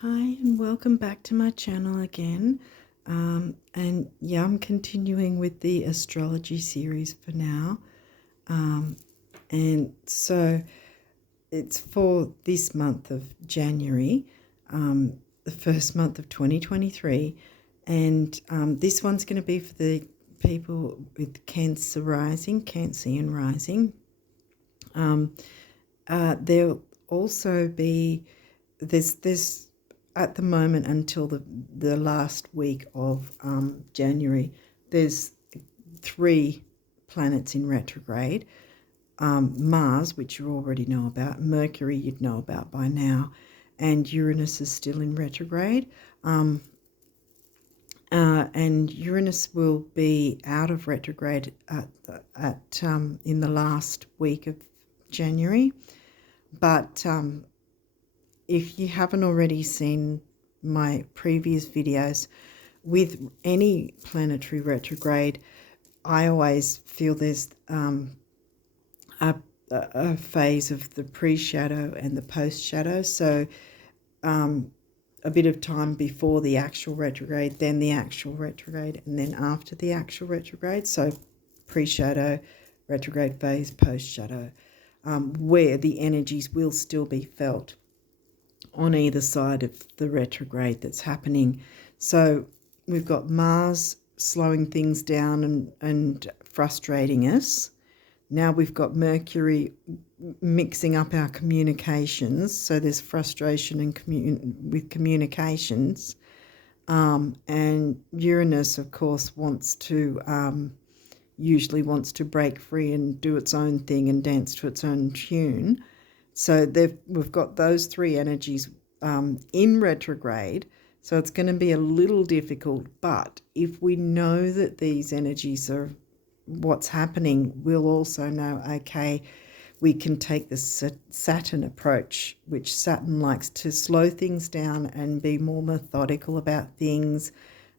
Hi and welcome back to my channel again. I'm continuing with the astrology series for now. And so it's for this month of January, the first month of 2023. And this one's going to be for the people with Cancer rising, Cancean rising. There'll also be, there's at the moment until the last week of January, there's 3 planets in retrograde. Mars, which you already know about, Mercury you'd know about by now, and Uranus is still in retrograde. And Uranus will be out of retrograde in the last week of January. But if you haven't already seen my previous videos, with any planetary retrograde, I always feel there's a phase of the pre-shadow and the post-shadow. So a bit of time before the actual retrograde, then the actual retrograde, and then after the actual retrograde. So pre-shadow, retrograde phase, post-shadow, where the energies will still be felt on either side of the retrograde that's happening. So we've got Mars slowing things down and frustrating us. Now we've got Mercury mixing up our communications. So there's frustration with communications. And Uranus, of course, usually wants to break free and do its own thing and dance to its own tune. So we've got those 3 energies in retrograde. So it's going to be a little difficult. But if we know that these energies are what's happening, we'll also know, okay, we can take the Saturn approach, which Saturn likes to slow things down and be more methodical about things,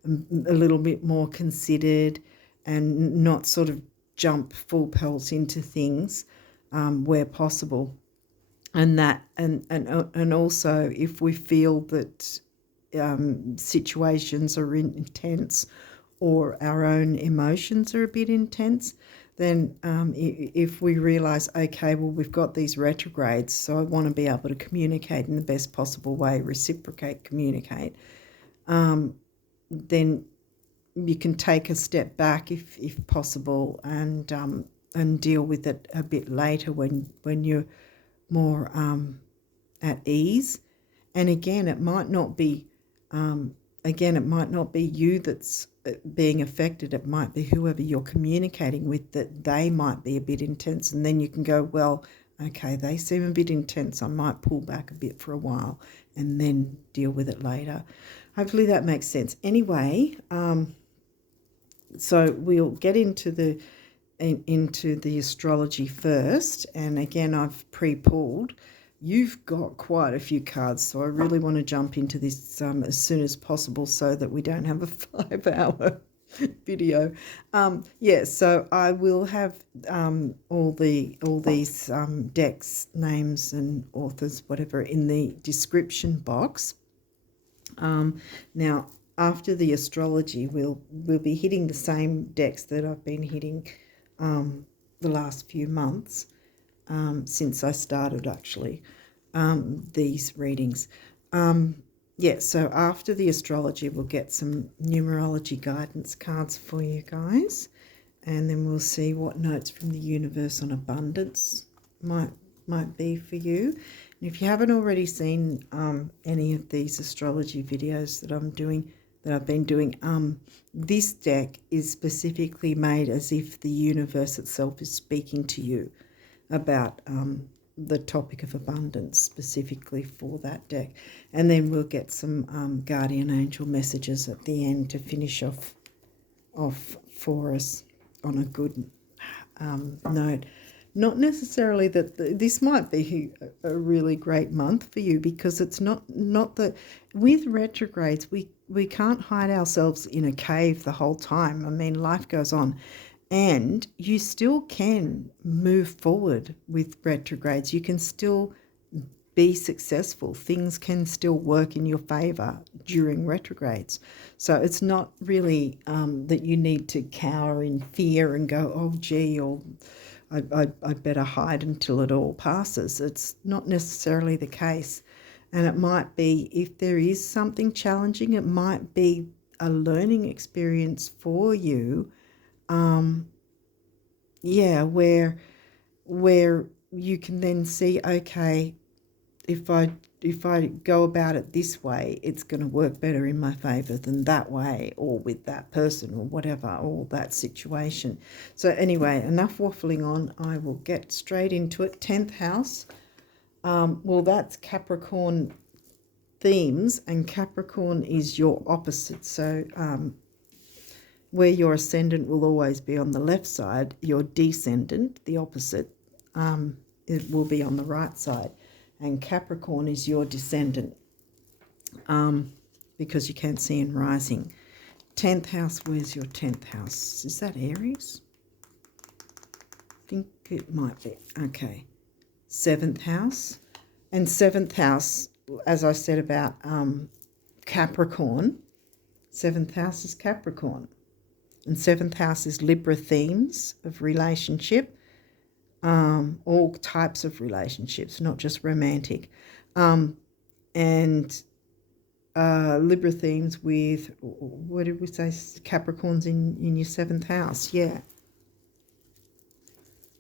a little bit more considered, and not sort of jump full pelt into things where possible. And also, if we feel that situations are intense or our own emotions are a bit intense, then if we realise, okay, well, we've got these retrogrades, so I want to be able to communicate in the best possible way, reciprocate, communicate, then you can take a step back if possible and deal with it a bit later when you're more at ease. And again, it might not be you that's being affected. It might be whoever you're communicating with, that they might be a bit intense, and then you can go, well, okay, they seem a bit intense, I might pull back a bit for a while and then deal with it later. Hopefully that makes sense. Anyway, so we'll get into the astrology first. And again, I've pre-pulled. You've got quite a few cards, so I really want to jump into this as soon as possible so that we don't have a 5-hour video. So I will have all these decks, names and authors, whatever, in the description box. Now, after the astrology, we'll be hitting the same decks that I've been hitting the last few months, since I started actually these readings. So after the astrology, we'll get some numerology guidance cards for you guys, and then we'll see what notes from the universe on abundance might be for you. And if you haven't already seen any of these astrology videos that I've been doing, this deck is specifically made as if the universe itself is speaking to you about the topic of abundance, specifically for that deck. And then we'll get some guardian angel messages at the end to finish off for us on a good note. Not necessarily that this might be a really great month for you, because it's not that with retrogrades we can't hide ourselves in a cave the whole time. I mean, life goes on, and you still can move forward with retrogrades. You can still be successful. Things can still work in your favour during retrogrades. So it's not really that you need to cower in fear and go, oh, gee, or I'd better hide until it all passes. It's not necessarily the case. And it might be, if there is something challenging, it might be a learning experience for you. Where you can then see, okay, if I go about it this way, it's going to work better in my favour than that way, or with that person, or whatever, or that situation. So anyway, enough waffling on. I will get straight into it. 10th house. Well, that's Capricorn themes, and Capricorn is your opposite. So where your ascendant will always be on the left side, your descendant, the opposite, it will be on the right side. And Capricorn is your descendant, because you can't see in rising. 10th house, where's your 10th house? Is that Aries? I think it might be. Okay. 7th house. And 7th house, as I said about Capricorn, 7th house is Capricorn. And 7th house is Libra themes of relationship, all types of relationships, not just romantic. And Libra themes with, what did we say, Capricorn's in your 7th house, yeah.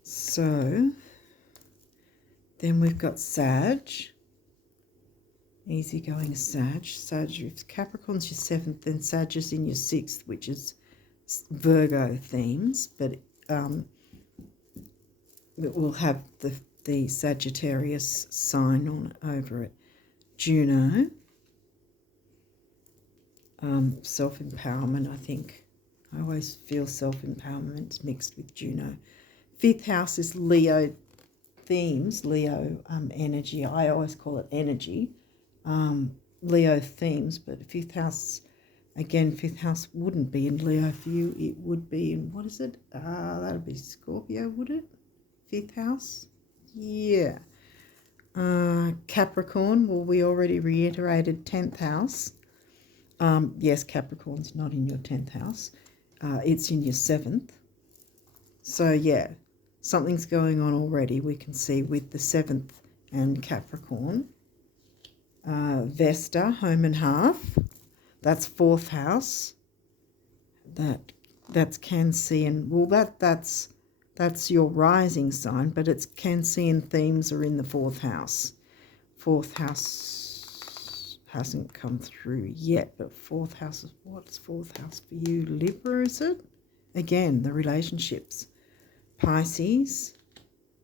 So then we've got Sag, easygoing Sag. Sag, if Capricorn's your 7th, then Sag is in your 6th, which is Virgo themes, but it will have the Sagittarius sign on over it. Juno, self-empowerment, I think. I always feel self-empowerment mixed with Juno. 5th house is Leo themes, Leo energy. I always call it energy. Leo themes, but 5th house, again, 5th house wouldn't be in Leo for you. It would be in, what is it? That'd be Scorpio, would it? 5th house? Yeah. Capricorn, well, we already reiterated 10th house. Yes, Capricorn's not in your 10th house. It's in your 7th. So, yeah, something's going on already, we can see, with the 7th and Capricorn. Vesta, home and hearth. That's 4th house. That's Cancean. Well, that's your rising sign, but it's Cancean themes are in the 4th house. 4th house hasn't come through yet, but 4th house is, what's 4th house for you? Libra, is it? Again, the relationships. Pisces,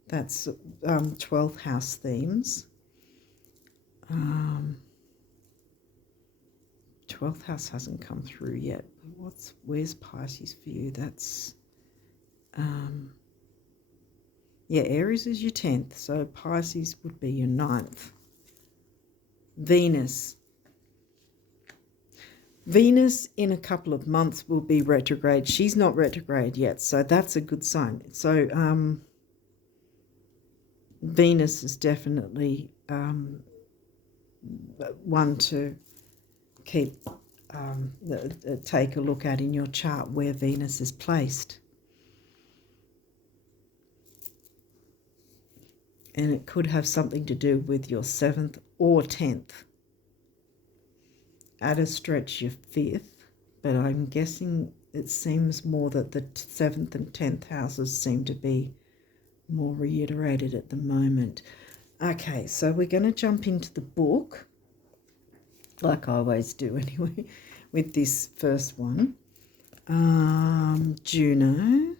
that's 12th house themes. 12th house hasn't come through yet. Where's Pisces for you? That's yeah, Aries is your 10th, so Pisces would be your 9th. Venus in a couple of months will be retrograde. She's not retrograde yet, so that's a good sign. So Venus is definitely one to keep take a look at in your chart, where Venus is placed. And it could have something to do with your 7th or 10th. At a stretch, your 5th, but I'm guessing it seems more that the 7th and 10th houses seem to be more reiterated at the moment. Okay, so we're going to jump into the book, like I always do anyway, with this first one. Juno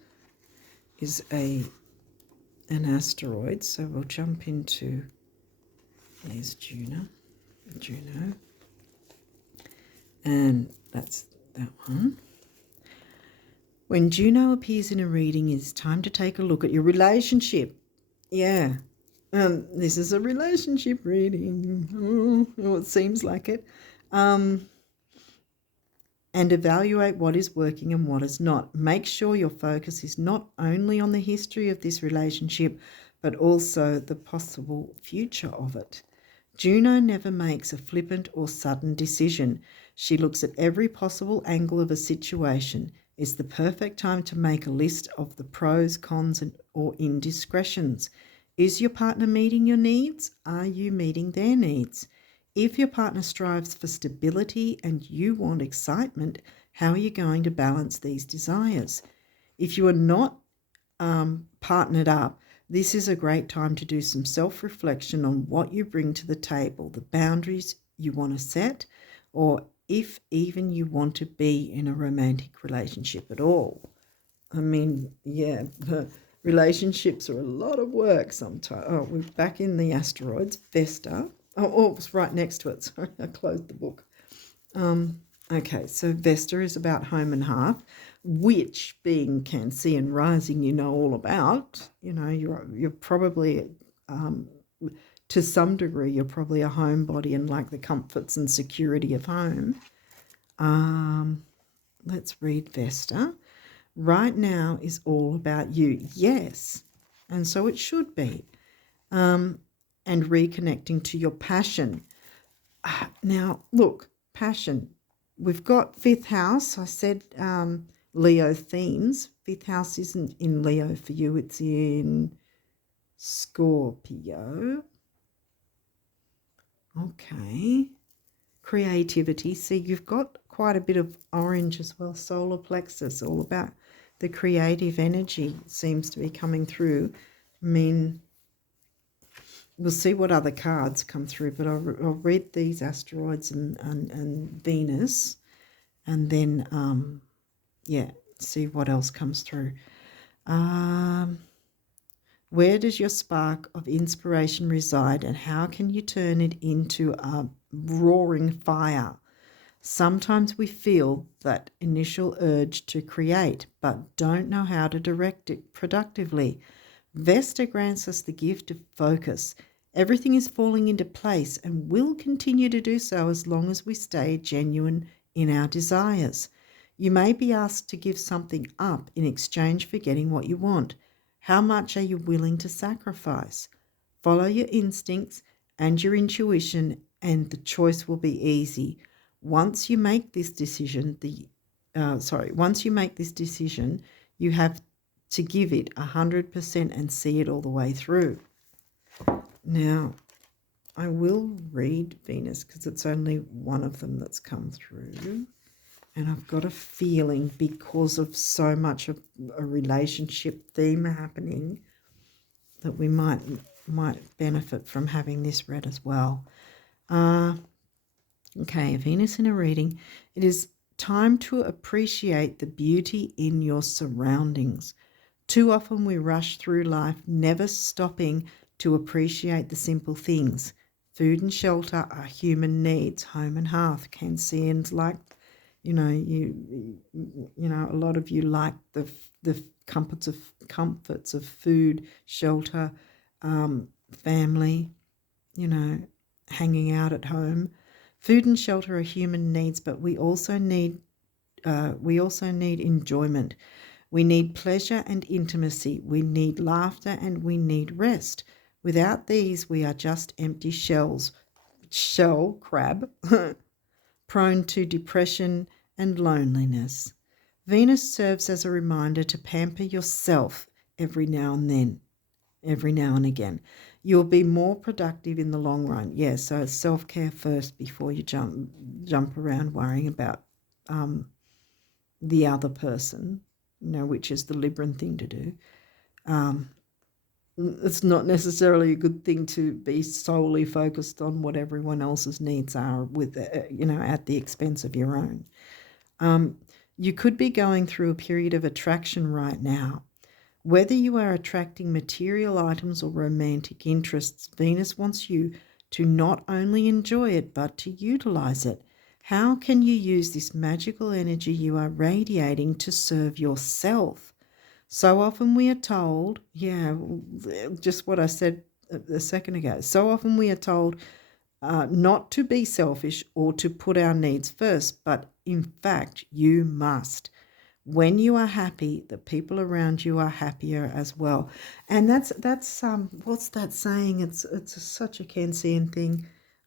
is an asteroid, so we'll jump into, there's Juno, and that's that one. When Juno appears in a reading, it's time to take a look at your relationship. Yeah, this is a relationship reading. Oh, it seems like it. And evaluate what is working and what is not. Make sure your focus is not only on the history of this relationship, but also the possible future of it. Juno never makes a flippant or sudden decision. She looks at every possible angle of a situation. It's the perfect time to make a list of the pros, cons, or indiscretions. Is your partner meeting your needs? Are you meeting their needs? If your partner strives for stability and you want excitement, how are you going to balance these desires? If you are not partnered up, this is a great time to do some self-reflection on what you bring to the table, the boundaries you want to set, or if even you want to be in a romantic relationship at all. I mean, yeah, relationships are a lot of work sometimes. Oh, we're back in the asteroids. Vesta. Oh, it was right next to it. Sorry, I closed the book. Okay, so Vesta is about home and hearth, which, being Cancean rising, you know all about. You know, you're probably, to some degree, you're probably a homebody and like the comforts and security of home. Let's read Vesta. Right now is all about you. Yes, and so it should be. And reconnecting to your passion. Now, look, passion. We've got fifth house. I said Leo themes. Fifth house isn't in Leo for you. It's in Scorpio. Okay. Creativity. See, you've got quite a bit of orange as well. Solar plexus, all about the creative energy seems to be coming through. I mean, we'll see what other cards come through, but I'll read these asteroids and Venus, and then, see what else comes through. Where does your spark of inspiration reside, and how can you turn it into a roaring fire? Sometimes we feel that initial urge to create, but don't know how to direct it productively. Vesta grants us the gift of focus. Everything is falling into place and will continue to do so as long as we stay genuine in our desires. You may be asked to give something up in exchange for getting what you want. How much are you willing to sacrifice? Follow your instincts and your intuition, and the choice will be easy. Once you make this decision, you have to give it 100% and see it all the way through. Now, I will read Venus because it's only one of them that's come through. And I've got a feeling, because of so much of a relationship theme happening, that we might benefit from having this read as well. Okay, Venus in a reading. It is time to appreciate the beauty in your surroundings. Too often we rush through life, never stopping to appreciate the simple things. Food and shelter are human needs. Home and hearth. Canceans like, you know, a lot of you like the comforts of food, shelter, family, you know, hanging out at home. Food and shelter are human needs, but we also need enjoyment. We need pleasure and intimacy. We need laughter and we need rest. Without these, we are just empty shells. Shell crab, prone to depression and loneliness. Venus serves as a reminder to pamper yourself every now and again. You'll be more productive in the long run. Yeah, so self-care first before you jump around worrying about the other person, you know, which is the Libran thing to do. It's not necessarily a good thing to be solely focused on what everyone else's needs are with, at the expense of your own. You could be going through a period of attraction right now. Whether you are attracting material items or romantic interests, Venus wants you to not only enjoy it, but to utilize it. How can you use this magical energy you are radiating to serve yourself? So often we are told, just what I said a second ago, so often we are told not to be selfish or to put our needs first, but in fact you must. When you are happy, the people around you are happier as well. And that's what's that saying? It's such a Cancean thing.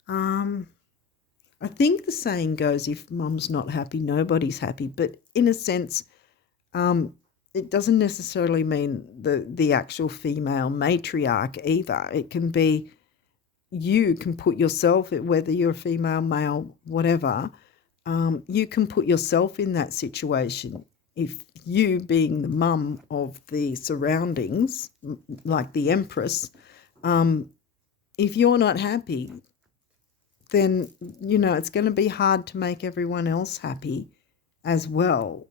I think the saying goes, if mum's not happy, nobody's happy. But in a sense, it doesn't necessarily mean the actual female matriarch either. It can be, you can put yourself, whether you're a female, male, whatever, you can put yourself in that situation. If you, being the mum of the surroundings, like the empress, if you're not happy, then, it's going to be hard to make everyone else happy as well.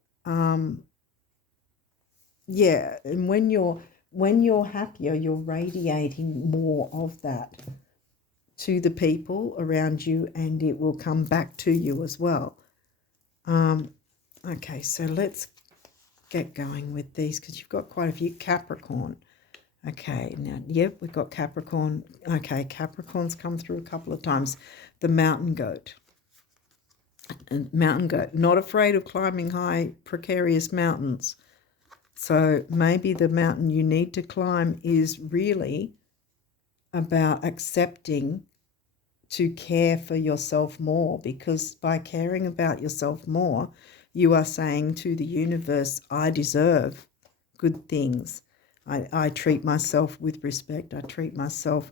Yeah, and when you're happier, you're radiating more of that to the people around you, and it will come back to you as well. Okay, so let's get going with these, because you've got quite a few. Capricorn. Okay, now, yep, we've got Capricorn. Okay, Capricorn's come through a couple of times. The mountain goat. And mountain goat, not afraid of climbing high, precarious mountains. So maybe the mountain you need to climb is really about accepting to care for yourself more, because by caring about yourself more, you are saying to the universe, I deserve good things. I treat myself with respect. I treat myself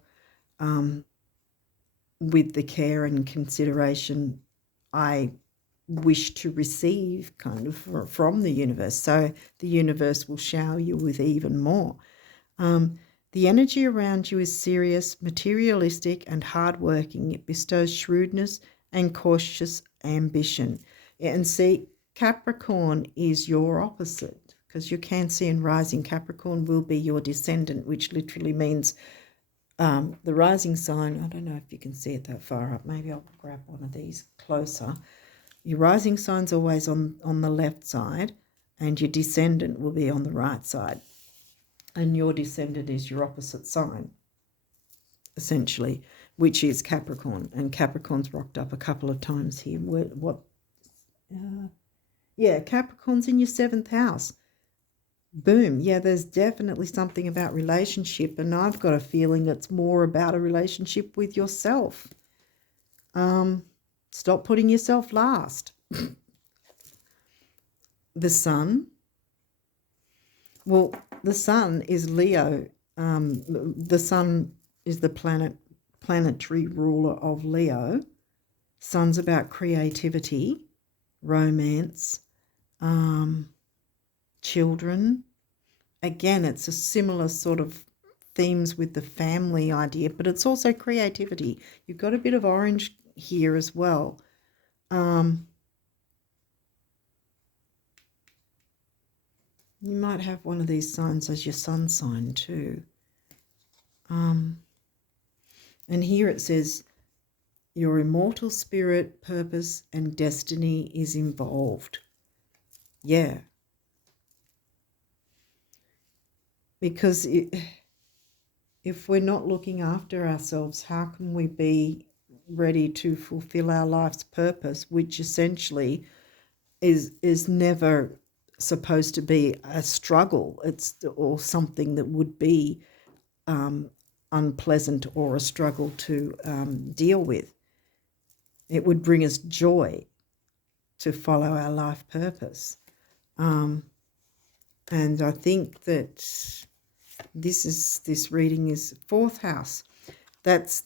with the care and consideration I wish to receive kind of from the universe. So the universe will shower you with even more. The energy around you is serious, materialistic, and hardworking. It bestows shrewdness and cautious ambition. And see, Capricorn is your opposite, because your Cancean rising Capricorn will be your descendant, which literally means the rising sign. I don't know if you can see it that far up. Maybe I'll grab one of these closer. Your rising sign's always on the left side, and your descendant will be on the right side. And your descendant is your opposite sign, essentially, which is Capricorn. And Capricorn's rocked up a couple of times here. Yeah, Capricorn's in your 7th house. Boom. Yeah, there's definitely something about relationship, and I've got a feeling it's more about a relationship with yourself. Stop putting yourself last. The sun. Well, the sun is Leo. The sun is the planetary ruler of Leo. Sun's about creativity, romance, children. Again, it's a similar sort of themes with the family idea, but it's also creativity. You've got a bit of orange here as well. You might have one of these signs as your sun sign too. And here it says, your immortal spirit, purpose, and destiny is involved. Yeah. Because if we're not looking after ourselves, how can we be ready to fulfill our life's purpose, which essentially is never supposed to be a struggle, or something that would be unpleasant or a struggle to deal with. It would bring us joy to follow our life purpose. And I think that this reading is 4th house. That's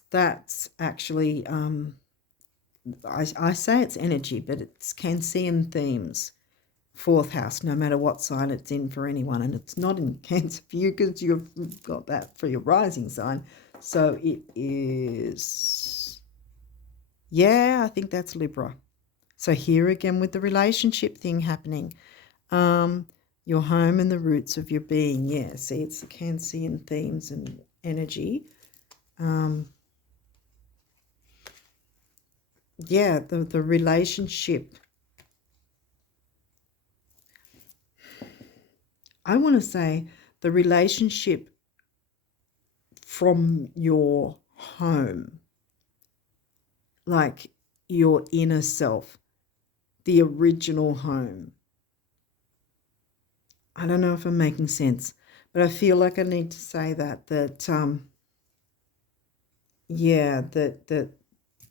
actually, I say it's energy, but it's Cancean themes. 4th house, no matter what sign it's in for anyone. And it's not in Cancer for you, because you've got that for your rising sign. So it is, yeah, I think that's Libra. So here again with the relationship thing happening. Your home and the roots of your being. Yeah, see, it's the Cancean themes and energy. Yeah, the relationship. I want to say the relationship from your home, like your inner self, the original home. I don't know if I'm making sense, but I feel like I need to say that yeah, that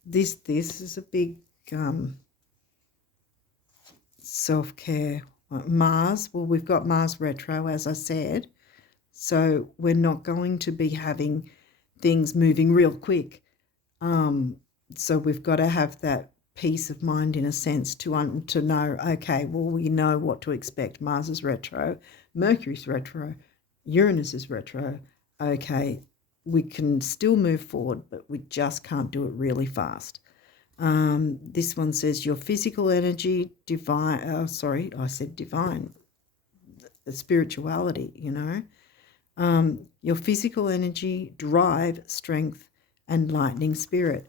this is a big self-care. Mars, well, we've got Mars retro, as I said, so we're not going to be having things moving real quick. So we've got to have that peace of mind, in a sense, to know, okay, well, we know what to expect. Mars is retro, Mercury's retro, Uranus is retro. Okay, we can still move forward, but we just can't do it really fast. This one says your physical energy, spirituality, your physical energy, drive, strength, and lightning spirit.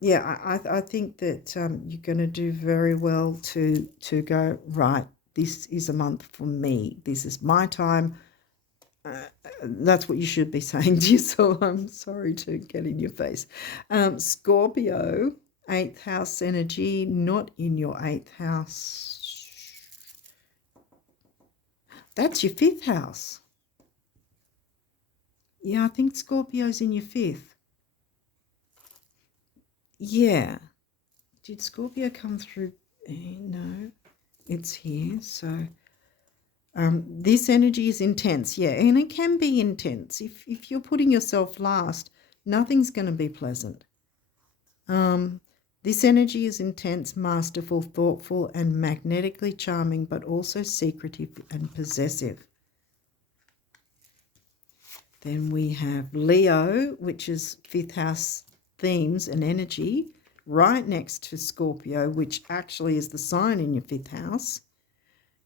Yeah, I think that you're going to do very well to go, right, this is a month for me. This is my time. That's what you should be saying to yourself. I'm sorry to get in your face. Scorpio, 8th house energy, not in your 8th house. That's your 5th house. Yeah, I think Scorpio's in your 5th. Yeah. Did Scorpio come through? No, it's here. So this energy is intense. Yeah, and it can be intense. If you're putting yourself last, nothing's going to be pleasant. This energy is intense, masterful, thoughtful, and magnetically charming, but also secretive and possessive. Then we have Leo, which is 5th house themes and energy, right next to Scorpio, which actually is the sign in your 5th house.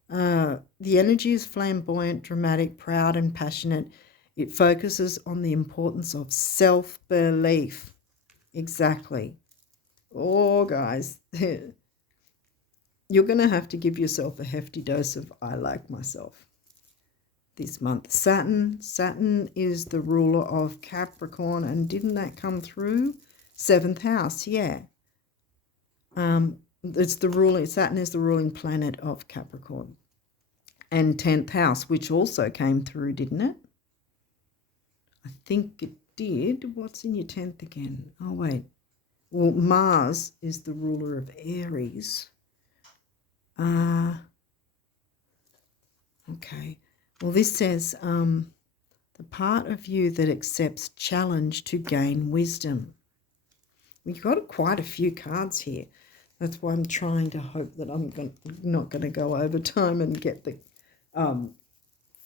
The energy is flamboyant, dramatic, proud, and passionate. It focuses on the importance of self-belief. Exactly. Oh, guys, you're going to have to give yourself a hefty dose of I like myself this month. Saturn is the ruler of Capricorn, and didn't that come through? 7th house, yeah. It's the ruling, Saturn is the ruling planet of Capricorn. And 10th house, which also came through, didn't it? I think it did. What's in your 10th again? Oh, wait. Well, Mars is the ruler of Aries. Okay. Well, this says the part of you that accepts challenge to gain wisdom. We've got quite a few cards here. That's why I'm trying to hope that I'm not going to go over time and get the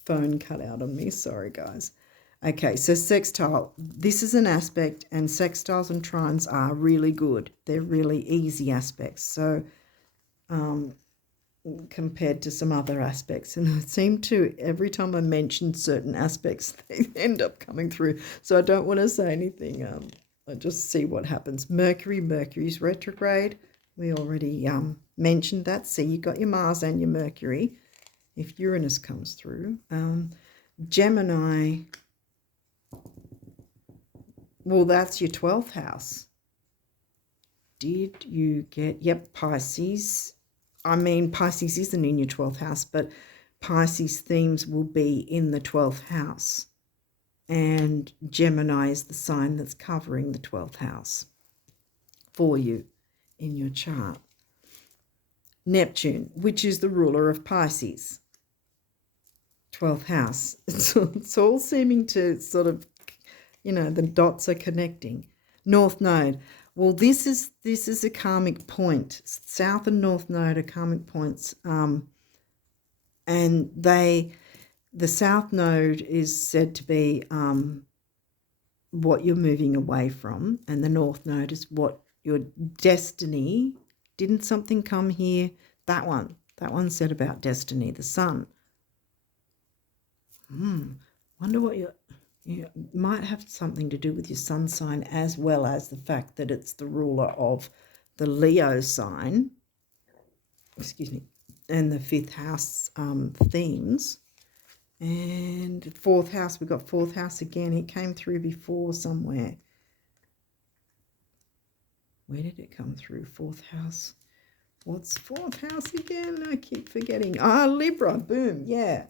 phone cut out on me. Sorry, guys. Okay, so sextile. This is an aspect, and sextiles and trines are really good. They're really easy aspects. So compared to some other aspects, and it seemed to, every time I mention certain aspects, they end up coming through. So I don't want to say anything. I just see what happens. Mercury's retrograde. We already mentioned that. See, you got your Mars and your Mercury. If Uranus comes through, Gemini. Well, that's your 12th house. Did you get? Yep, Pisces. I mean, Pisces isn't in your 12th house, but Pisces themes will be in the 12th house. And Gemini is the sign that's covering the 12th house for you in your chart. Neptune, which is the ruler of Pisces, 12th house. It's all seeming to sort of, the dots are connecting. North Node. Well, this is a karmic point. South and North Node are karmic points, and the South Node is said to be what you're moving away from, and the North Node is what your destiny. Didn't something come here? That one said about destiny, the sun. Wonder what you might have something to do with your sun sign, as well as the fact that it's the ruler of the Leo sign, and the 5th house themes. And 4th house, we've got 4th house again. It came through before somewhere. Where did it come through? 4th house. What's 4th house again? I keep forgetting. Libra, boom, yeah.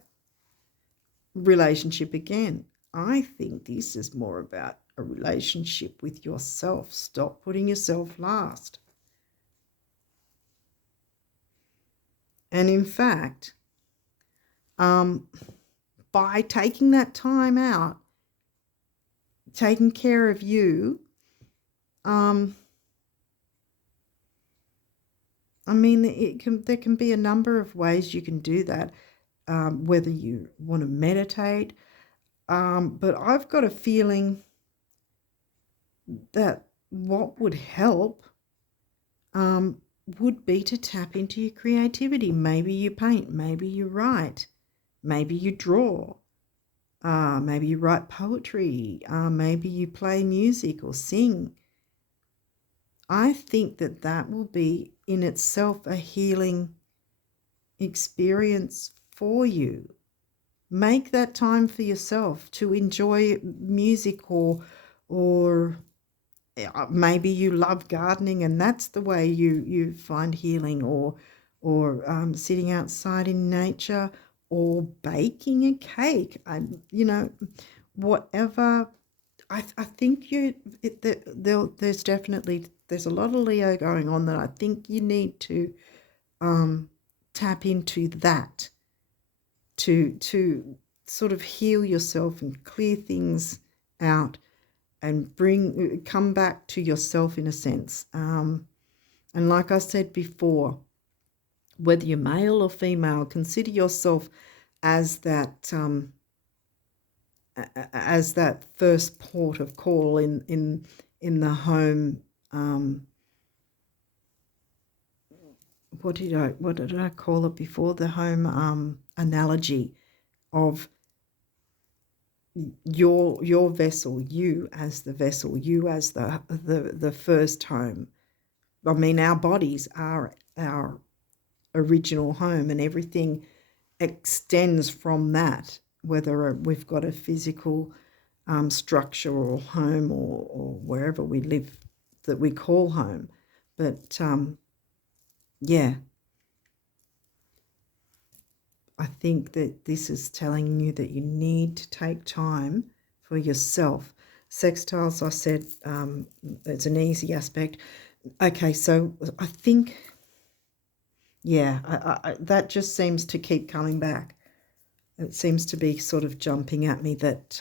Relationship again. I think this is more about a relationship with yourself. Stop putting yourself last. And in fact, by taking that time out, taking care of you, I mean, there can be a number of ways you can do that, whether you want to meditate. But I've got a feeling that what would help would be to tap into your creativity. Maybe you paint, maybe you write, maybe you draw, maybe you write poetry, maybe you play music or sing. I think that will be in itself a healing experience for you. Make that time for yourself to enjoy music, or maybe you love gardening and that's the way you find healing, or sitting outside in nature, or baking a cake. Whatever. I think there's a lot of Leo going on that I think you need to tap into that to sort of heal yourself and clear things out and come back to yourself in a sense. And like I said before, whether you're male or female, consider yourself as that first port of call in the home. What did I call it before? The home analogy of your vessel, you as the vessel, you as the first home. I mean, our bodies are our original home, and everything extends from that, whether we've got a physical structure or home or wherever we live that we call home. But yeah, I think that this is telling you that you need to take time for yourself. Sextiles, I said, it's an easy aspect. Okay, so I think, yeah, that just seems to keep coming back. It seems to be sort of jumping at me that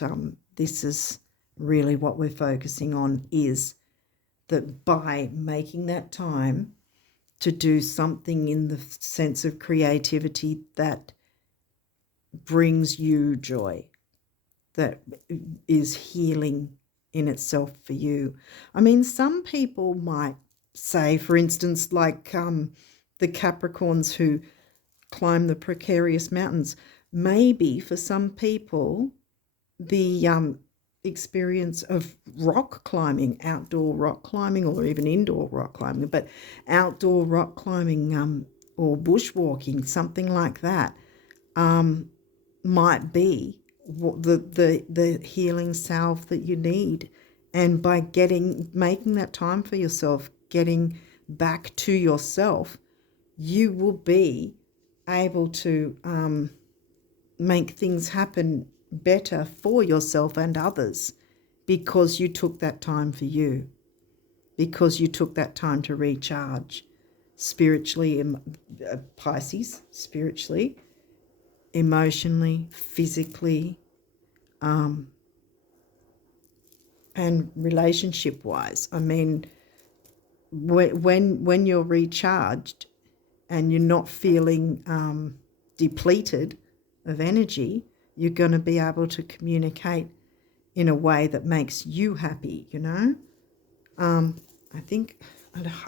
this is really what we're focusing on, is that by making that time to do something in the sense of creativity that brings you joy, that is healing in itself for you. I mean, some people might say, for instance, like the Capricorns who climb the precarious mountains, maybe for some people the experience of rock climbing, outdoor rock climbing, or even indoor rock climbing, but outdoor rock climbing or bushwalking, something like that, might be the healing salve that you need. And by making that time for yourself, getting back to yourself, you will be able to make things happen better for yourself and others, because you took that time for you, because you took that time to recharge spiritually, Pisces, spiritually, emotionally, physically, and relationship-wise. I mean, when you're recharged and you're not feeling depleted of energy, you're going to be able to communicate in a way that makes you happy, you know. I think,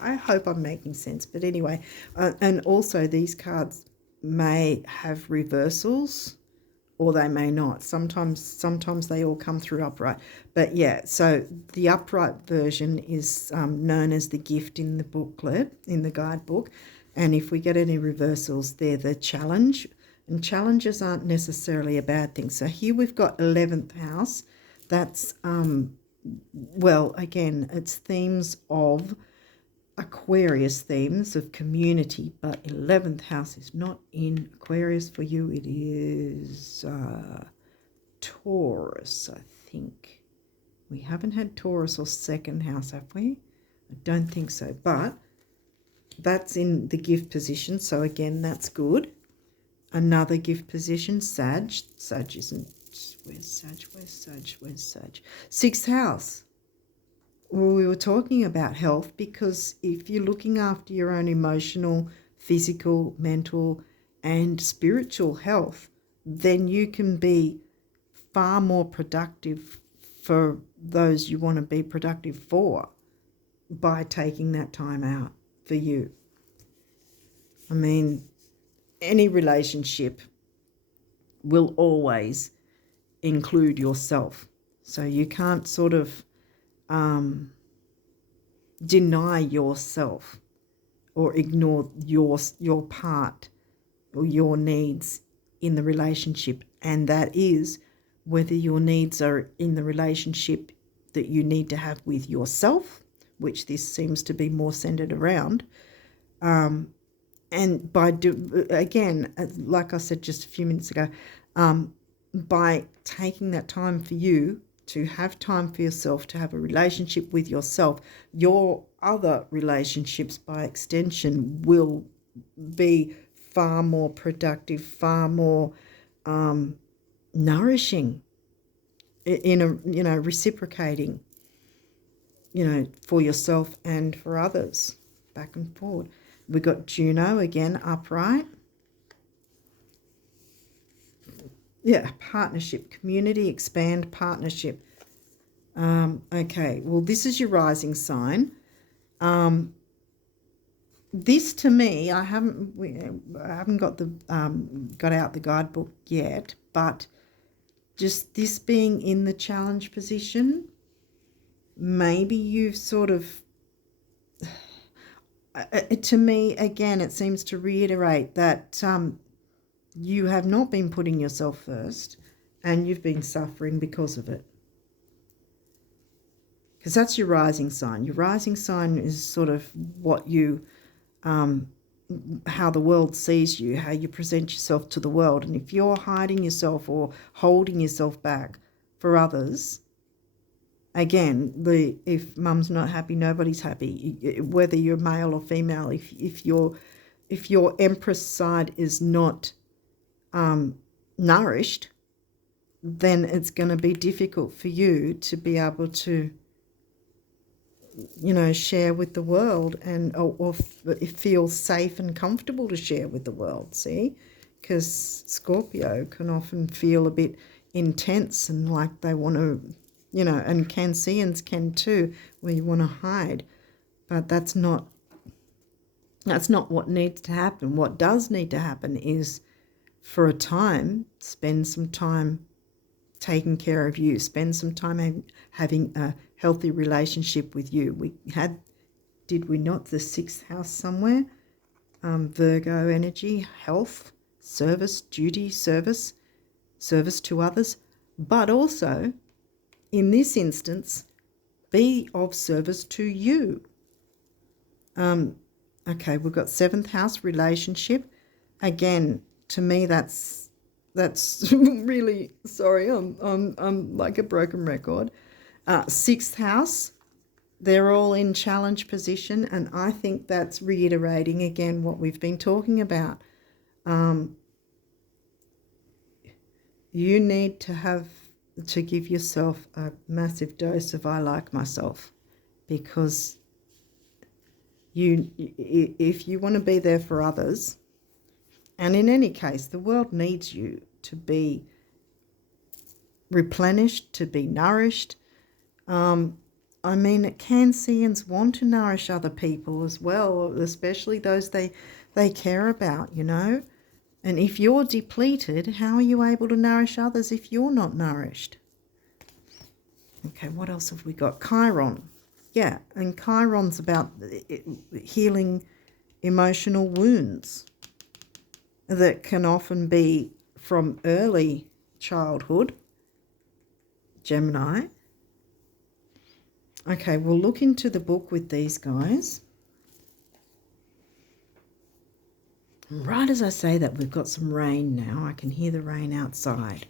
I hope I'm making sense, but anyway, and also these cards may have reversals or they may not. Sometimes they all come through upright. But yeah, so the upright version is known as the gift in the booklet, in the guidebook. And if we get any reversals, they're the challenge. And challenges aren't necessarily a bad thing. So here we've got 11th house. That's, well, again, it's themes of Aquarius, themes of community, but 11th house is not in Aquarius for you. It is Taurus, I think, We haven't had Taurus or second house, have we? I don't think so, but that's in the gift position, so again, that's good. Another gift position, Sag. Sag isn't, where's Sag, where's Sag, where's Sag? Sixth house. Well, we were talking about health, because if you're looking after your own emotional, physical, mental, and spiritual health, then you can be far more productive for those you want to be productive for by taking that time out for you. I mean, any relationship will always include yourself. So you can't sort of deny yourself or ignore your part or your needs in the relationship. And that is whether your needs are in the relationship that you need to have with yourself, which this seems to be more centered around. And again, like I said just a few minutes ago, by taking that time for you to have time for yourself, to have a relationship with yourself, your other relationships by extension will be far more productive, far more nourishing, in a reciprocating, for yourself and for others, back and forward. We got Juno again upright. Yeah, partnership, community, expand, partnership. Okay, well, this is your rising sign. This to me, I haven't got out the guidebook yet, but just this being in the challenge position, maybe you've sort of, to me, again, it seems to reiterate that you have not been putting yourself first and you've been suffering because of it. Because that's your rising sign. Your rising sign is sort of what you, how the world sees you, how you present yourself to the world. And if you're hiding yourself or holding yourself back for others, again, if mum's not happy, nobody's happy. Whether you're male or female, if your Empress side is not nourished, then it's going to be difficult for you to be able to, share with the world or feel safe and comfortable to share with the world, see? Because Scorpio can often feel a bit intense and like they want to, and Canceans can too, where you want to hide. But that's not what needs to happen. What does need to happen is, for a time, spend some time taking care of you. Spend some time having a healthy relationship with you. Did we not, the sixth house somewhere? Virgo energy, health, service, duty, service to others. But also, in this instance, be of service to you. Okay, we've got seventh house, relationship. Again, to me, that's really, sorry, I'm like a broken record. Sixth house, they're all in challenge position, and I think that's reiterating again what we've been talking about. You need to give yourself a massive dose of I like myself, because if you want to be there for others, and in any case, the world needs you to be replenished, to be nourished. I mean, Canceans want to nourish other people as well, especially those they care about, And if you're depleted, how are you able to nourish others if you're not nourished? Okay, what else have we got? Chiron. Yeah, and Chiron's about healing emotional wounds that can often be from early childhood. Gemini. Okay, we'll look into the book with these guys. Right as I say that, we've got some rain now. I can hear the rain outside.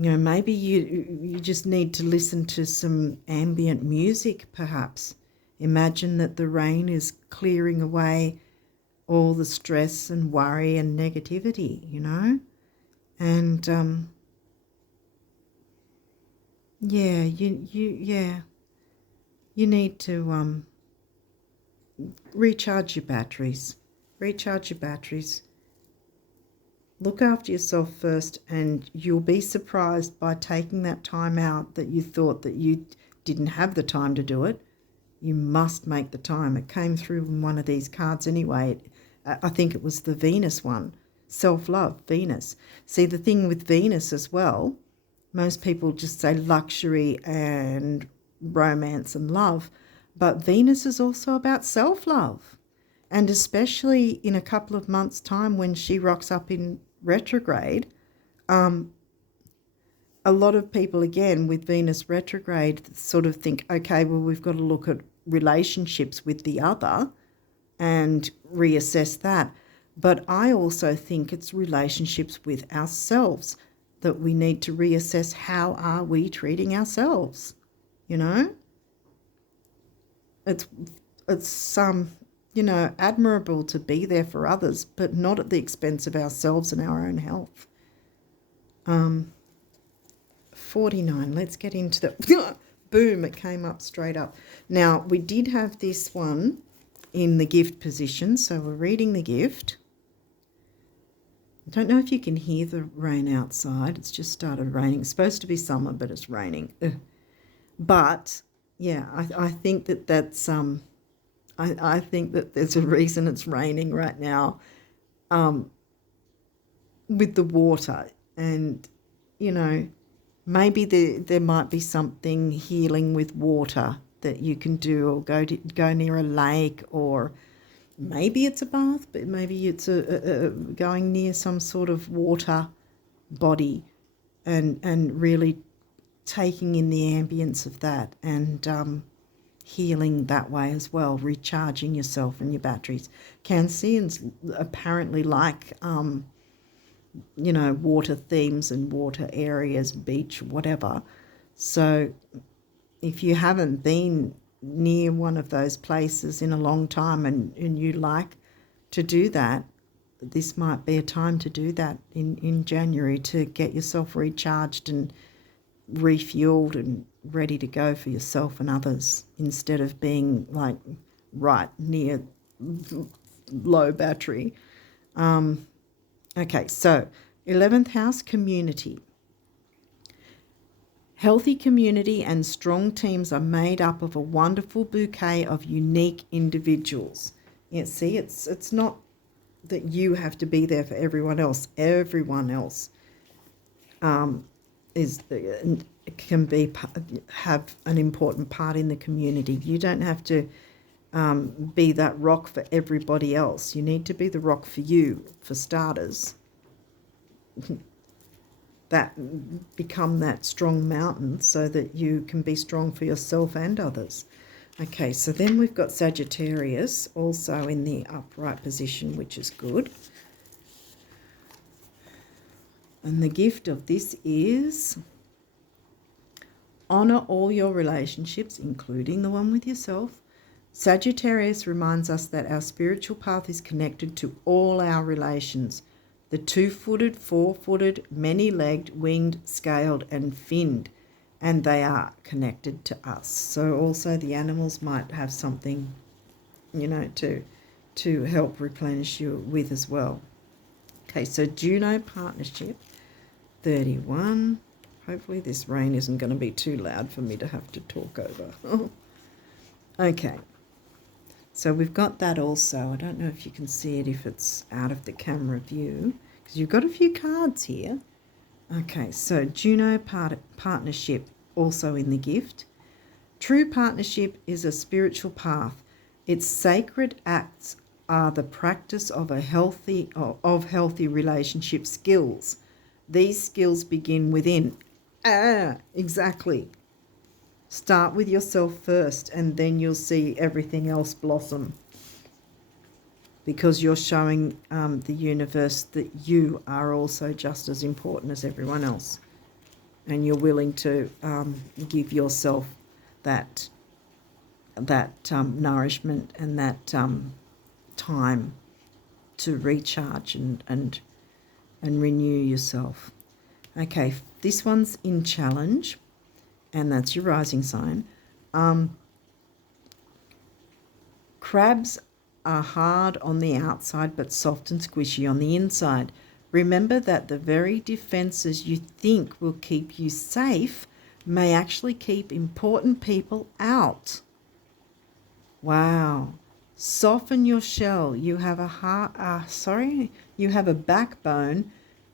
You know, maybe you just need to listen to some ambient music, perhaps. Imagine that the rain is clearing away all the stress and worry and negativity, you know. And yeah, you need to recharge your batteries. Recharge your batteries. Look after yourself first, and you'll be surprised by taking that time out that you thought that you didn't have the time to do it. You must make the time. It came through in one of these cards anyway. I think it was the Venus one. Self-love, Venus. See, the thing with Venus as well, most people just say luxury and romance and love, but Venus is also about self-love. And especially in a couple of months' time when she rocks up in retrograde, a lot of people, again, with Venus retrograde, sort of think, okay, well, we've got to look at relationships with the other and reassess that. But I also think it's relationships with ourselves that we need to reassess. How are we treating ourselves? You know? It's you know, admirable to be there for others, but not at the expense of ourselves and our own health. 49, let's get into the... Boom, it came up straight up. Now, we did have this one in the gift position, so we're reading the gift. I don't know if you can hear the rain outside. It's just started raining. It's supposed to be summer, but it's raining. Ugh. But, yeah, I think that's... I think that there's a reason it's raining right now with the water. And, you know, maybe there might be something healing with water that you can do, or go near a lake, or maybe it's a bath, but maybe it's going near some sort of water body and really taking in the ambience of that and healing that way as well, recharging yourself and your batteries. Canceans apparently like, you know, water themes and water areas, beach, whatever. So if you haven't been near one of those places in a long time and you like to do that, this might be a time to do that in January, to get yourself recharged and refueled and ready to go for yourself and others, instead of being like right near low battery. Okay, so 11th house, community. Healthy community and strong teams are made up of a wonderful bouquet of unique individuals. Yeah, see, it's not that you have to be there for everyone else. Everyone else can have an important part in the community. You don't have to be that rock for everybody else. You need to be the rock for you, for starters. That become that strong mountain so that you can be strong for yourself and others. Okay, so then we've got Sagittarius also in the upright position, which is good. And the gift of this is honor all your relationships, including the one with yourself. Sagittarius reminds us that our spiritual path is connected to all our relations. The two-footed, four-footed, many-legged, winged, scaled, and finned. And they are connected to us. So also the animals might have something, you know, to help replenish you with as well. Okay, so Juno partnership, 31. Hopefully this rain isn't going to be too loud for me to have to talk over. Okay, so we've got that also. I don't know if you can see it if it's out of the camera view, because you've got a few cards here. Okay, so Juno partnership also in the gift. True partnership is a spiritual path. Its sacred acts are the practice of healthy relationship skills. These skills begin within. Exactly. Start with yourself first, and then you'll see everything else blossom, because you're showing the universe that you are also just as important as everyone else. and you're willing to give yourself that nourishment and that time to recharge and renew yourself. Okay, this one's in challenge, and that's your rising sign. Crabs are hard on the outside but soft and squishy on the inside. Remember that the very defenses you think will keep you safe may actually keep important people out. Wow. Soften your shell. You have you have a backbone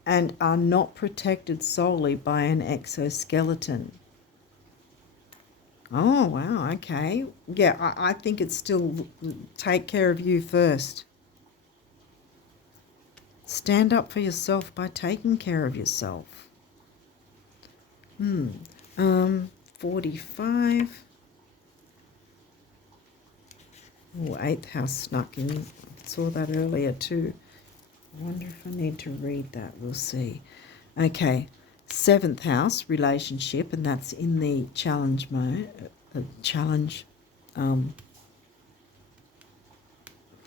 and are not protected solely by an exoskeleton. Oh, wow, okay. Yeah, I think it's still take care of you first. Stand up for yourself by taking care of yourself. 45. Oh, 8th house snuck in. I saw that earlier too. I wonder if I need to read that. We'll see. Okay. 7th house, relationship, and that's in the challenge mode, challenge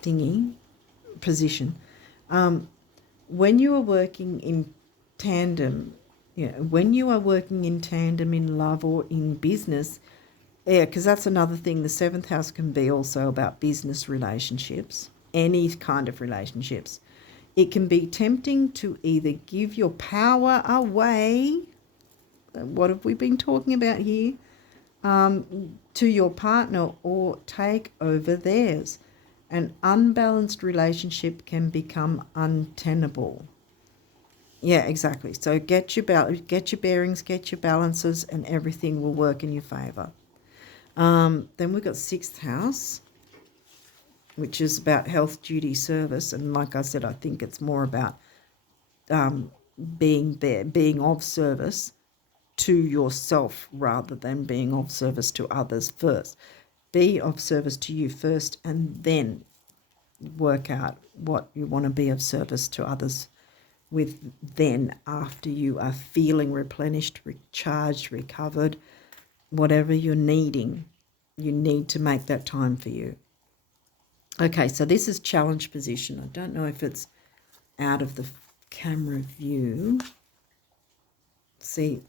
thingy, position. When you are working in tandem, when you are working in tandem in love or in business, because that's another thing. The 7th house can be also about business relationships, any kind of relationships. It can be tempting to either give your power away, what have we been talking about here, to your partner, or take over theirs. An unbalanced relationship can become untenable. Yeah, exactly. So get your bearings, get your balances, and everything will work in your favour. Then we've got 6th house, which is about health, duty, service. And like I said, I think it's more about being there, being of service to yourself rather than being of service to others first. Be of service to you first and then work out what you want to be of service to others with then after you are feeling replenished, recharged, recovered, whatever you're needing, you need to make that time for you. Okay, so this is challenge position. I don't know if it's out of the camera view. See,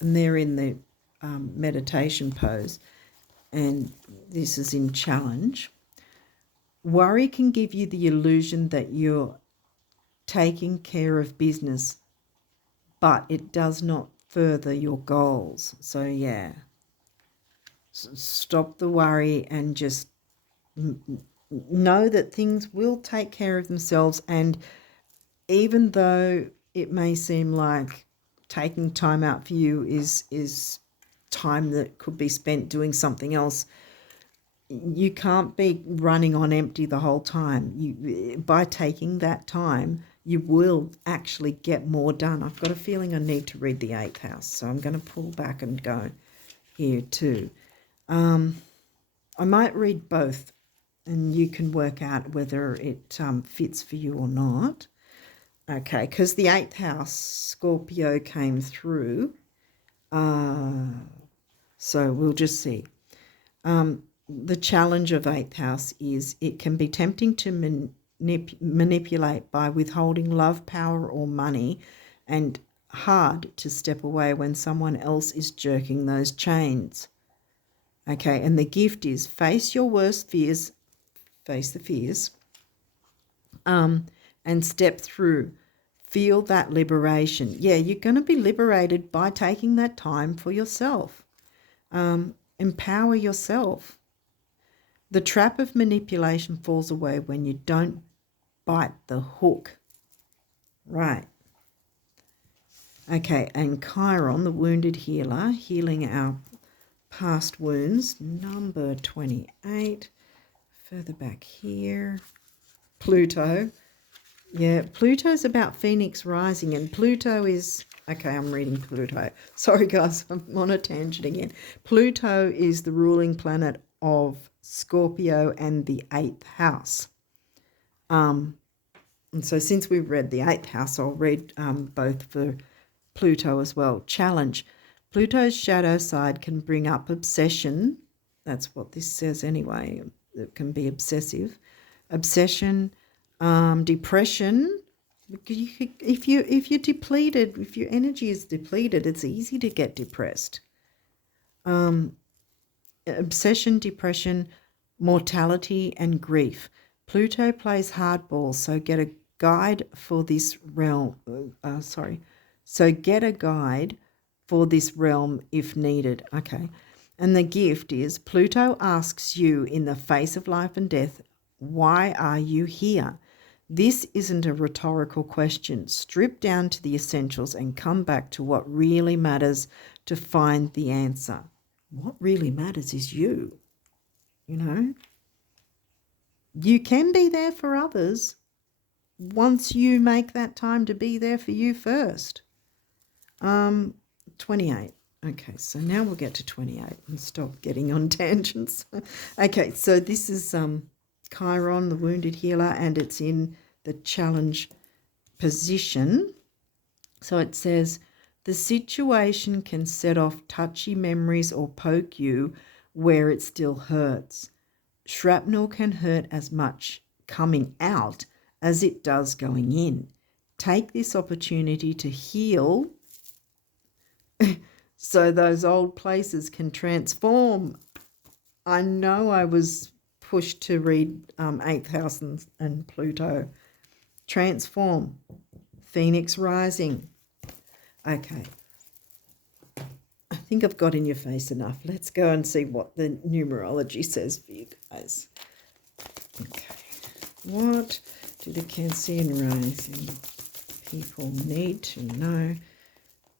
and they're in the meditation pose, and this is in challenge. Worry can give you the illusion that you're taking care of business, but it does not further your goals. So, yeah, stop the worry and just know that things will take care of themselves. And even though it may seem like taking time out for you is time that could be spent doing something else, you can't be running on empty the whole time. By taking that time, you will actually get more done. I've got a feeling I need to read the 8th house, so I'm going to pull back and go here too. I might read both, and you can work out whether it fits for you or not. Okay, because the 8th house, Scorpio, came through. So we'll just see. The challenge of 8th house is it can be tempting to manipulate by withholding love, power, or money, and hard to step away when someone else is jerking those chains. Okay, and the gift is face your worst fears, face the fears, and step through. Feel that liberation. Yeah, you're going to be liberated by taking that time for yourself. Empower yourself. The trap of manipulation falls away when you don't bite the hook. Right. Okay, and Chiron, the wounded healer, healing our past wounds, number 28. Further back here, Pluto. Yeah, Pluto's about Phoenix rising, and Pluto is... Okay, I'm reading Pluto. Sorry, guys, I'm on a tangent again. Pluto is the ruling planet of Scorpio and the 8th house. And so since we've read the 8th house, I'll read both for Pluto as well. Challenge. Pluto's shadow side can bring up obsession. That's what this says anyway. It can be obsessive. Obsession, depression. If you're depleted, if your energy is depleted, it's easy to get depressed. Obsession, depression, mortality, and grief. Pluto plays hardball, so get a guide for this realm. So get a guide for this realm if needed. Okay. And the gift is Pluto asks you in the face of life and death, why are you here? This isn't a rhetorical question. Strip down to the essentials and come back to what really matters to find the answer. What really matters is you, you know. You can be there for others once you make that time to be there for you first. 28. Okay, so now we'll get to 28 and stop getting on tangents. Okay, so this is Chiron, the wounded healer, and it's in the challenge position. So it says, the situation can set off touchy memories or poke you where it still hurts. Shrapnel can hurt as much coming out as it does going in. Take this opportunity to heal so those old places can transform. I know I was pushed to read 8th house and Pluto. Transform. Phoenix rising. Okay. I think I've got in your face enough. Let's go and see what the numerology says for you guys. Okay. What do the Cancean rising people need to know?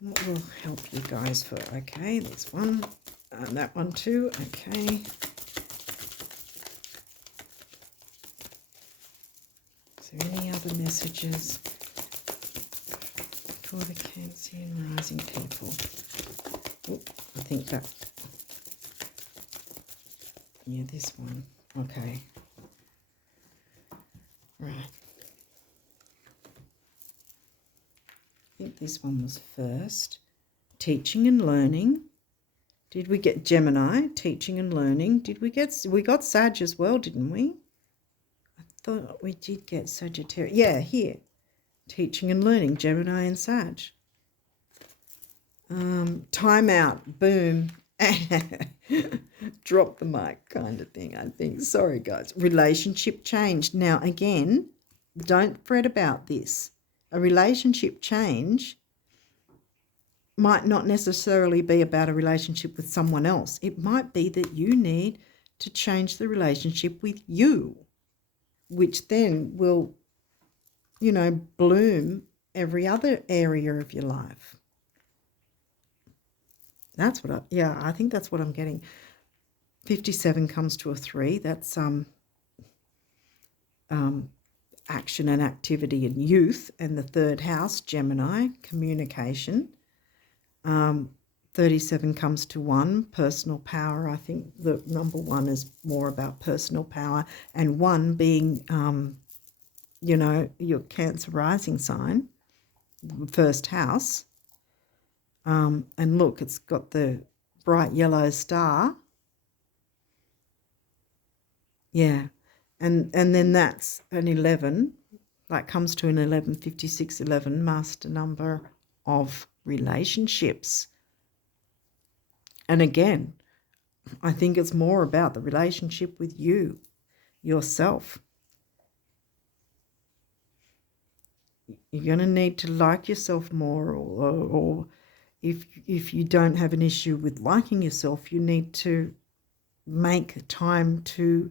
What will help you guys for, okay, there's one, and that one too, okay. Is there any other messages for the Cancean rising people? Oh, I think that, yeah, this one, okay. Right. I think this one was first. Teaching and learning. Did we get Gemini? Teaching and learning. We got Sag as well, didn't we? I thought we did get Sagittarius. Yeah, here. Teaching and learning. Gemini and Sag. Time out. Boom. Drop the mic kind of thing, I think. Sorry, guys. Relationship change. Now, again, don't fret about this. A relationship change might not necessarily be about a relationship with someone else. It might be that you need to change the relationship with you, which then will, you know, bloom every other area of your life. That's what I think that's what I'm getting. 57 comes to a 3. That's action and activity and youth, and the 3rd house, Gemini, communication. 37 comes to 1, personal power. I think the number 1 is more about personal power, and 1 being, you know, your Cancer rising sign, 1st house. And look, it's got the bright yellow star. Yeah. And then that's an 11. That comes to an 11, 56, 11, master number of relationships. And again, I think it's more about the relationship with you, yourself. You're going to need to like yourself more, or if you don't have an issue with liking yourself, you need to make time to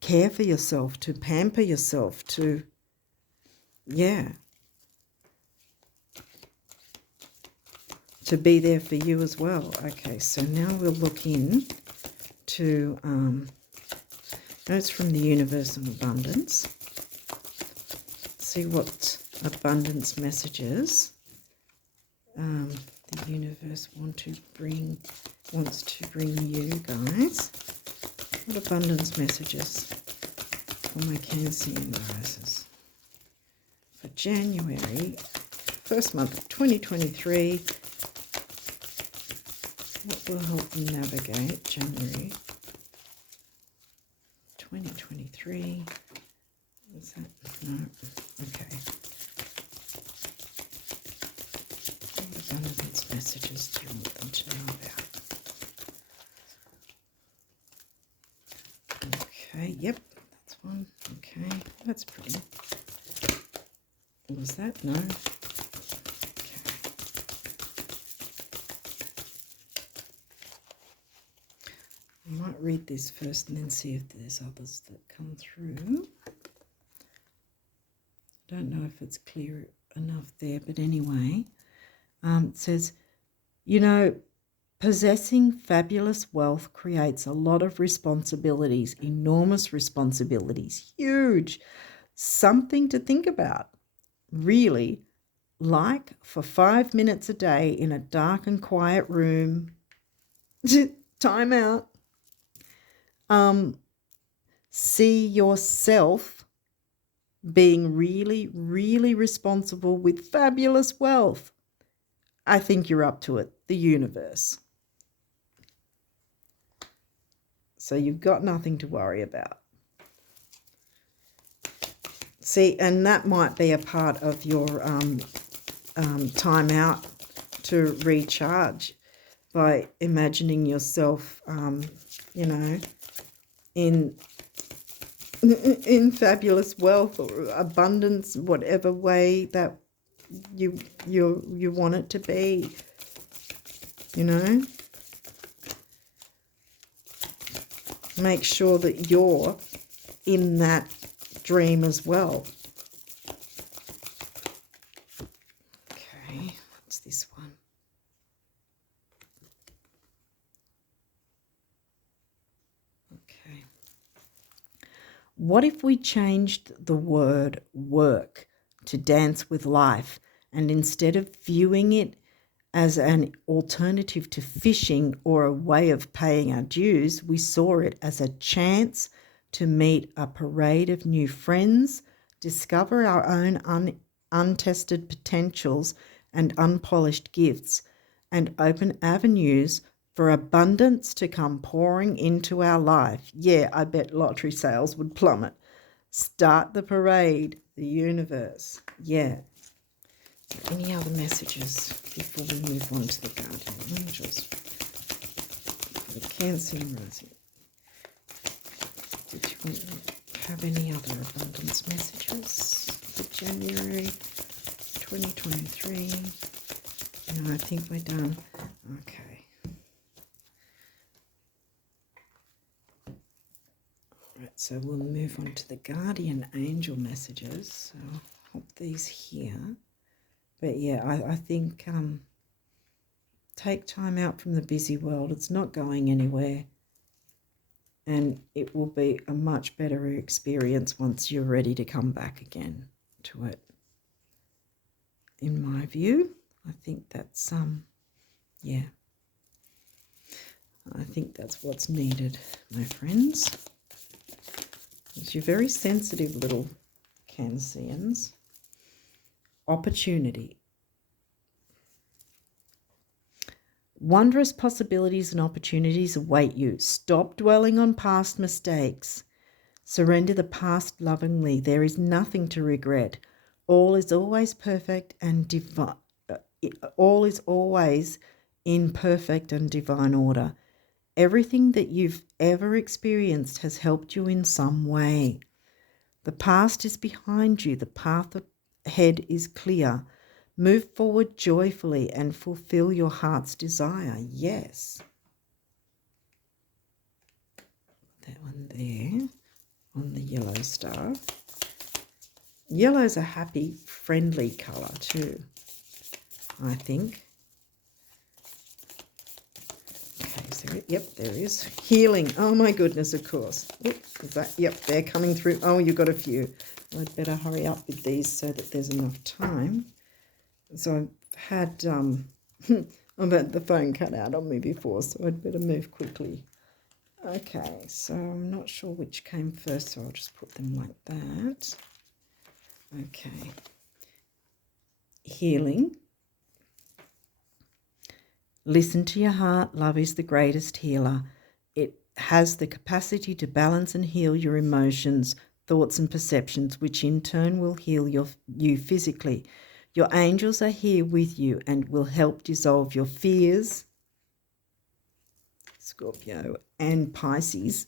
care for yourself, to pamper yourself, to, yeah, to be there for you as well. Okay, so now we'll look in to notes from the universe of abundance. See what abundance messages the universe wants to bring you guys. What abundance messages for my Cancean risers for January first month of 2023. What will help them navigate January 2023? Is that? No. Okay. What abundance messages do you want them to know about? Okay, yep, that's one. Okay, that's pretty. Was that? No. Okay. I might read this first and then see if there's others that come through. I don't know if it's clear enough there, but anyway, it says, you know, possessing fabulous wealth creates a lot of responsibilities, enormous responsibilities, huge, something to think about, really, like for 5 minutes a day in a dark and quiet room, time out, see yourself being really, really responsible with fabulous wealth. I think you're up to it, the universe. So you've got nothing to worry about. See, and that might be a part of your time out to recharge by imagining yourself, you know, in fabulous wealth or abundance, whatever way that you want it to be, you know. Make sure that you're in that dream as well. Okay, what's this one? Okay. What if we changed the word work to dance with life, and instead of viewing it as an alternative to fishing or a way of paying our dues, we saw it as a chance to meet a parade of new friends, discover our own untested potentials and unpolished gifts, and open avenues for abundance to come pouring into our life. Yeah, I bet lottery sales would plummet. Start the parade, the universe. Yeah. Any other messages before we move on to the guardian angels? For the Cancean rising. Did you have any other abundance messages for January 2023? No, I think we're done. Okay. All right, so we'll move on to the guardian angel messages. So I'll pop these here. But yeah, I think take time out from the busy world. It's not going anywhere. And it will be a much better experience once you're ready to come back again to it. In my view, I think that's, yeah. I think that's what's needed, my friends. Because you're very sensitive little Canceans. Opportunity. Wondrous possibilities and opportunities await you. Stop dwelling on past mistakes. Surrender the past lovingly. There is nothing to regret. All is always perfect and divine. All is always in perfect and divine order. Everything that you've ever experienced has helped you in some way. The past is behind you. The path ahead is clear. Move forward joyfully and fulfill your heart's desire. Yes. That one there on the yellow star. Yellow's a happy, friendly colour too, I think. Okay, is there it? Yep, there is. Healing. Oh my goodness, of course. Oops, is that? Yep, they're coming through. Oh, you've got a few. I'd better hurry up with these so that there's enough time. So I've had I've had the phone cut out on me before, so I'd better move quickly. Okay, so I'm not sure which came first, so I'll just put them like that. Okay. healing. Listen to your heart. Love is the greatest healer. It has the capacity to balance and heal your emotions, thoughts and perceptions, which in turn will heal you physically. Your angels are here with you and will help dissolve your fears, Scorpio and Pisces.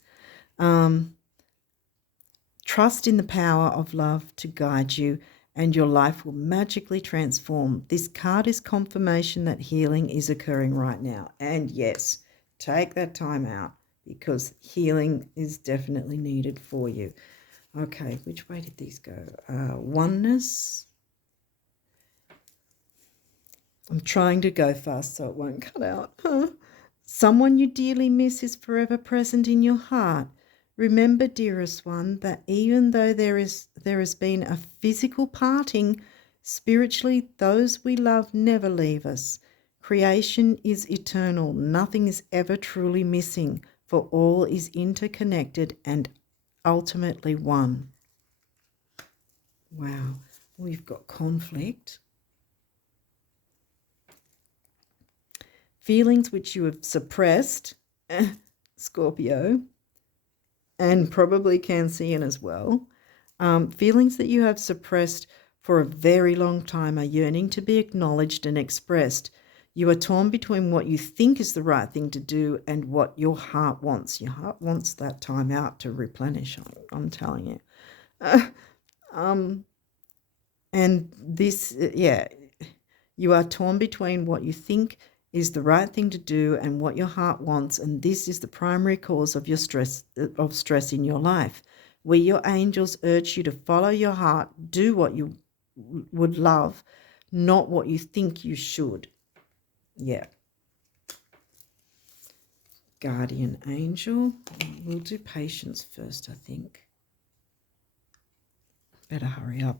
Trust in the power of love to guide you, and your life will magically transform. This card is confirmation that healing is occurring right now. And yes, take that time out because healing is definitely needed for you. Okay, which way did these go? Oneness. I'm trying to go fast so it won't cut out. Someone you dearly miss is forever present in your heart. Remember, dearest one, that even though there has been a physical parting, spiritually those we love never leave us. Creation is eternal. Nothing is ever truly missing, for all is interconnected and ultimately one. Wow, we've got conflict. Feelings which you have suppressed, Scorpio, and probably Cancean as well. Feelings that you have suppressed for a very long time are yearning to be acknowledged and expressed. You are torn between what you think is the right thing to do and what your heart wants. Your heart wants that time out to replenish, I'm telling you. And this, you are torn between what you think is the right thing to do and what your heart wants, and this is the primary cause of your stress in your life. Where your angels urge you to follow your heart, do what you would love, not what you think you should. Yeah. Guardian angel. We'll do patience first, I think. Better hurry up.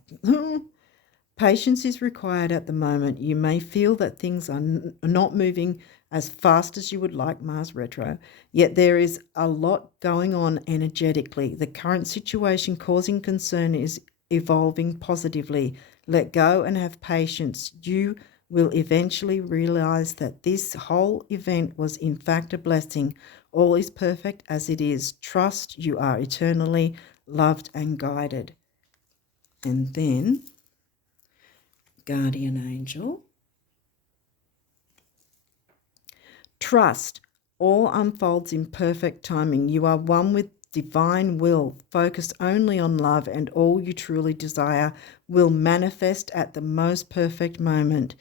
Patience is required at the moment. You may feel that things are not moving as fast as you would like, Mars retro, yet there is a lot going on energetically. The current situation causing concern is evolving positively. Let go and have patience. You will eventually realize that this whole event was in fact a blessing. All is perfect as it is. Trust you are eternally loved and guided. And then Guardian angel. Trust. All unfolds in perfect timing. You are one with divine will, focused only on love, and all you truly desire will manifest at the most perfect moment.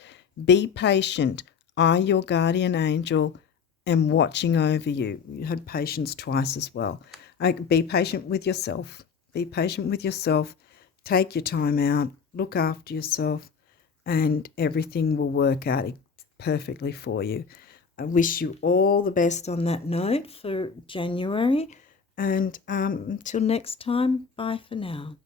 Be patient. I, your guardian angel, am watching over you. You had patience twice as well. Be patient with yourself. Be patient with yourself. Take your time out. Look after yourself. And everything will work out perfectly for you. I wish you all the best on that note for January. And until next time, bye for now.